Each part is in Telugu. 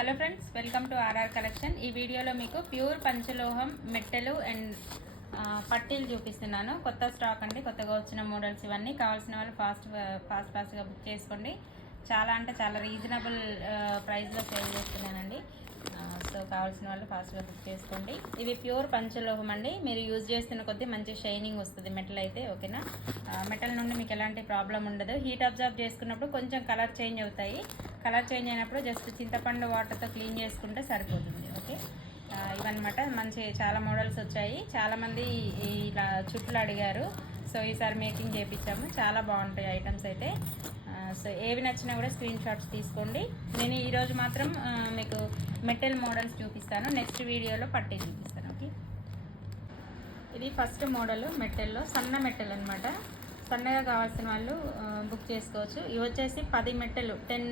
Hello friends, welcome to RR collection. ఈ వీడియోలో మీకు ప్యూర్ పంచలోహం మెట్టెలు అండ్ పట్టీలు చూపిస్తున్నాను. కొత్త స్టాక్ అండి, కొత్తగా వచ్చిన మోడల్స్ ఇవన్నీ. కావాల్సిన వాళ్ళు ఫాస్ట్గా బుక్ చేసుకోండి. చాలా అంటే చాలా రీజనబుల్ ప్రైస్లో సేల్ చేస్తున్నానండి. సో కావాల్సిన వాళ్ళు ఫాస్ట్గా బుక్ చేసుకోండి. ఇవి ప్యూర్ పంచలోహం అండి. మీరు యూజ్ చేస్తున్న కొద్దీ మంచి షైనింగ్ వస్తుంది మెటల్ అయితే, ఓకేనా. మెటల్ నుండి మీకు ఎలాంటి ప్రాబ్లం ఉండదు. హీట్ అబ్జర్వ్ చేసుకున్నప్పుడు కొంచెం కలర్ చేంజ్ అవుతాయి. కలర్ చేంజ్ అయినప్పుడు జస్ట్ చింతపండు వాటర్తో క్లీన్ చేసుకుంటే సరిపోతుంది, ఓకే. ఇవన్నమాట. మంచి చాలా మోడల్స్ వచ్చాయి. చాలామంది ఇలా చుట్లు అడిగారు, సో ఈసారి మేకింగ్ చేయించాము. చాలా బాగుంటాయి ఐటమ్స్ అయితే. సో ఏవి నచ్చినా కూడా స్క్రీన్ షాట్స్ తీసుకోండి. నేను ఈరోజు మాత్రం మీకు మెటల్ మోడల్స్ చూపిస్తాను. నెక్స్ట్ వీడియోలో పట్టీ చూపిస్తాను, ఓకే. ఇది ఫస్ట్ మోడల్ మెటల్లో, సన్న మెటల్ అనమాట. సన్నగా కావాల్సిన వాళ్ళు బుక్ చేసుకోవచ్చు. ఇవి వచ్చేసి 10 మెట్టెలు, 10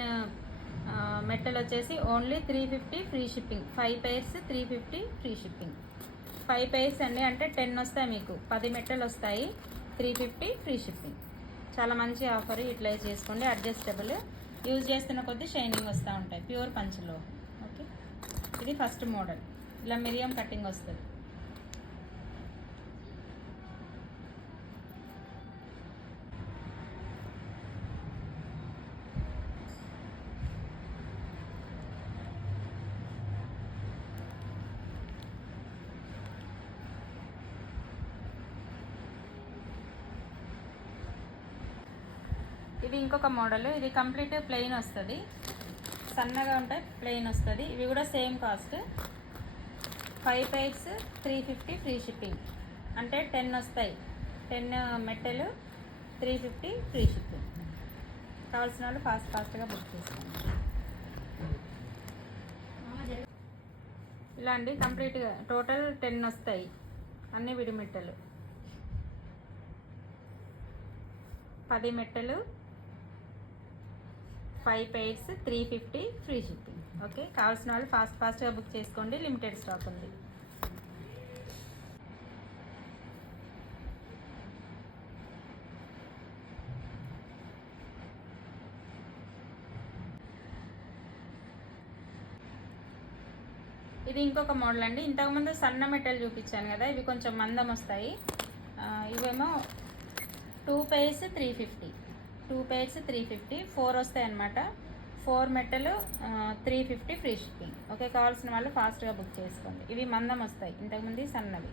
మెట్టెలు వచ్చేసి only 350 free shipping. 5 pairs 350 free shipping. 5 pairs అండి, అంటే 10 వస్తాయి మీకు. 10 మెట్టెలు వస్తాయి, 350 ఫ్రీ షిప్పింగ్. చాలా మంచి ఆఫర్, యూటిలైజ్ చేసుకోండి. అడ్జస్టబుల్, యూజ్ చేస్తున్న కొద్దీ షైనింగ్ వస్తూ ఉంటాయి. ప్యూర్ పంచలో, ఓకే. ఇది ఫస్ట్ మోడల్, ఇలా మిరియం కటింగ్ వస్తుంది. ఇది ఇంకొక మోడల్. ఇది కంప్లీట్ ప్లెయిన్ వస్తుంది, సన్నగా ఉంటాయి, ప్లెయిన్ వస్తుంది. ఇవి కూడా same cost. 5 pairs 350 free shipping. అంటే 10 వస్తాయి, 10 మెట్టెలు 350 ఫ్రీ షిప్పింగ్. కావాల్సిన వాళ్ళు ఫాస్ట్గా బుక్ చేసుకోండి. ఇలా అండి, కంప్లీట్గా టోటల్ 10 వస్తాయి, అన్ని విడి మెట్టెలు. 10 మెట్టెలు, 5 పైర్స్ 350 ఫ్రీ షిప్పింగ్, ఓకే. కావాల్సిన వాళ్ళు ఫాస్ట్గా బుక్ చేసుకోండి. లిమిటెడ్ స్టాక్ ఉంది. ఇది ఇంకొక మోడల్ అండి. ఇంతకుముందు సన్న మెటల్ చూపించాను కదా, ఇవి కొంచెం మందం వస్తాయి. ఇవేమో 2 పైర్స్ 350, 2 పైర్స్ 350, 4 వస్తాయి అన్నమాట. 4 మెట్టలు 350 ఫ్రీ షిప్పింగ్, ఓకే. కావాల్సిన వాళ్ళు ఫాస్ట్గా బుక్ చేసుకోండి. ఇవి మందం వస్తాయి, ఇంతకుముందు సన్నవి.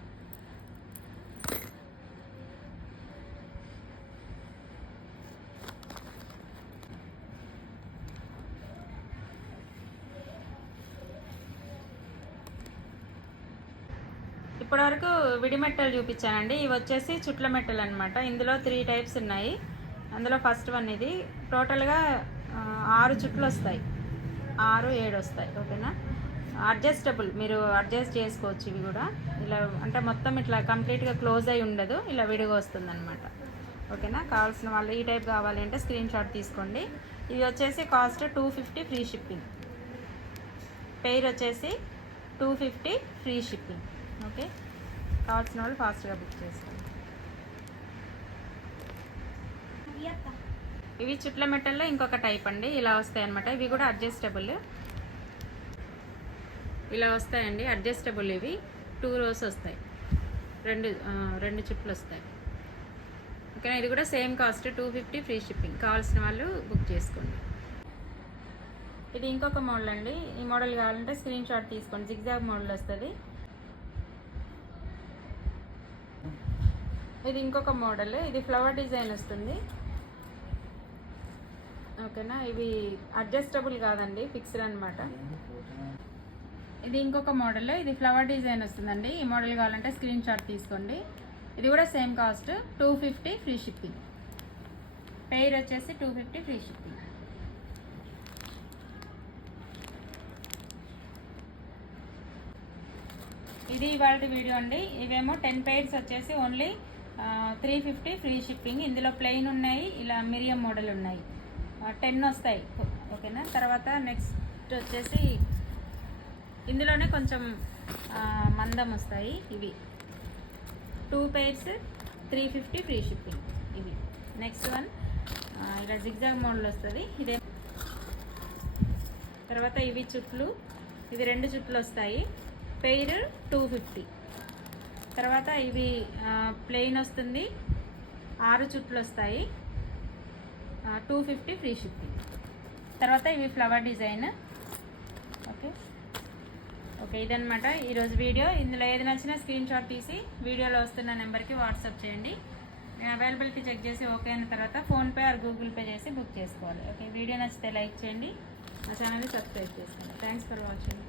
ఇప్పటివరకు విడి మెట్టలు చూపించానండి. ఇవి వచ్చేసి చుట్ల మెట్టలు అనమాట. ఇందులో 3 టైప్స్ ఉన్నాయి. అందులో ఫస్ట్ వన్ ఇది. టోటల్గా 6 చుట్లు వస్తాయి, 6, 7 వస్తాయి, ఓకేనా. అడ్జస్టబుల్, మీరు అడ్జస్ట్ చేసుకోవచ్చు. ఇవి కూడా ఇలా అంటే మొత్తం ఇట్లా కంప్లీట్గా క్లోజ్ అయి ఉండదు, ఇలా విడిగా వస్తుంది అనమాట, ఓకేనా. కావాల్సిన వాళ్ళు ఈ టైప్ కావాలి అంటే స్క్రీన్ షాట్ తీసుకోండి. ఇవి వచ్చేసి కాస్ట్ 250 ఫ్రీ షిప్పింగ్. పెయిర్ వచ్చేసి 250 ఫ్రీ షిప్పింగ్, ఓకే. కావాల్సిన వాళ్ళు ఫాస్ట్గా బుక్ చేసుకోండి. ఇవి చుట్ల మెటల్లో ఇంకొక టైప్ అండి. ఇలా వస్తాయి అన్నమాట. ఇవి కూడా అడ్జస్టబుల్, ఇలా వస్తాయండి, అడ్జస్టబుల్. ఇవి 2 రోస్ వస్తాయి, రెండు చుట్లు వస్తాయి, ఓకేనా. ఇది కూడా సేమ్ కాస్ట్ 250 ఫ్రీ షిప్పింగ్. కావాల్సిన వాళ్ళు బుక్ చేసుకోండి. ఇది ఇంకొక మోడల్ అండి. ఈ మోడల్ కావాలంటే స్క్రీన్ షాట్ తీసుకోండి. జిగ్జాగ్ మోడల్ వస్తుంది. ఇది ఇంకొక మోడల్. ఇది ఫ్లవర్ డిజైన్ వస్తుంది, ఓకేనా. ఇవి అడ్జస్టబుల్ కాదండి, ఫిక్స్డ్ అనమాట. ఇది ఇంకొక మోడల్. ఇది ఫ్లవర్ డిజైన్ వస్తుందండి. ఈ మోడల్ కావాలంటే స్క్రీన్ షాట్ తీసుకోండి. ఇది కూడా same cost 250 free shipping. Pair వచ్చేసి 250 ఫ్రీ షిప్పింగ్. ఇది ఇవాళ వీడియో అండి. ఇవేమో 10 పెయిర్స్ వచ్చేసి ఓన్లీ 350 ఫ్రీ షిప్పింగ్. ఇందులో ప్లెయిన్ ఉన్నాయి, ఇలా మిరియం మోడల్ ఉన్నాయి. 10 వస్తాయి, ఓకేనా. తర్వాత నెక్స్ట్ వచ్చేసి ఇందులోనే కొంచెం మందం వస్తాయి. ఇవి 2 పెయిర్స్ 350 ఫ్రీ షిప్పింగ్. ఇవి నెక్స్ట్ వన్ ఇలా జిగ్జాగ్ మోడల్ వస్తుంది. తర్వాత ఇవి చుట్లు, ఇవి 2 చుట్లు వస్తాయి, పెయిర్ 250. తర్వాత ఇవి ప్లెయిన్ వస్తుంది, 6 చుట్లు వస్తాయి, 250 ఫ్రీ షిప్పింగ్. తర్వాత ఇవి ఫ్లవర్ డిజైన్. ఓకే ఇదనమాట ఈరోజు వీడియో. ఇందులో ఏది నచ్చినా స్క్రీన్ షాట్ తీసి వీడియోలో వస్తున్న నెంబర్కి వాట్సాప్ చేయండి. అవైలబిలిటీ చెక్ చేసి ఓకే అయిన తర్వాత ఫోన్పే ఆర్ గూగుల్ పే చేసి బుక్ చేసుకోవాలి. ఓకే, వీడియో నచ్చితే లైక్ చేయండి, మా ఛానల్ని సబ్స్క్రైబ్ చేసుకోండి. Thanks for watching.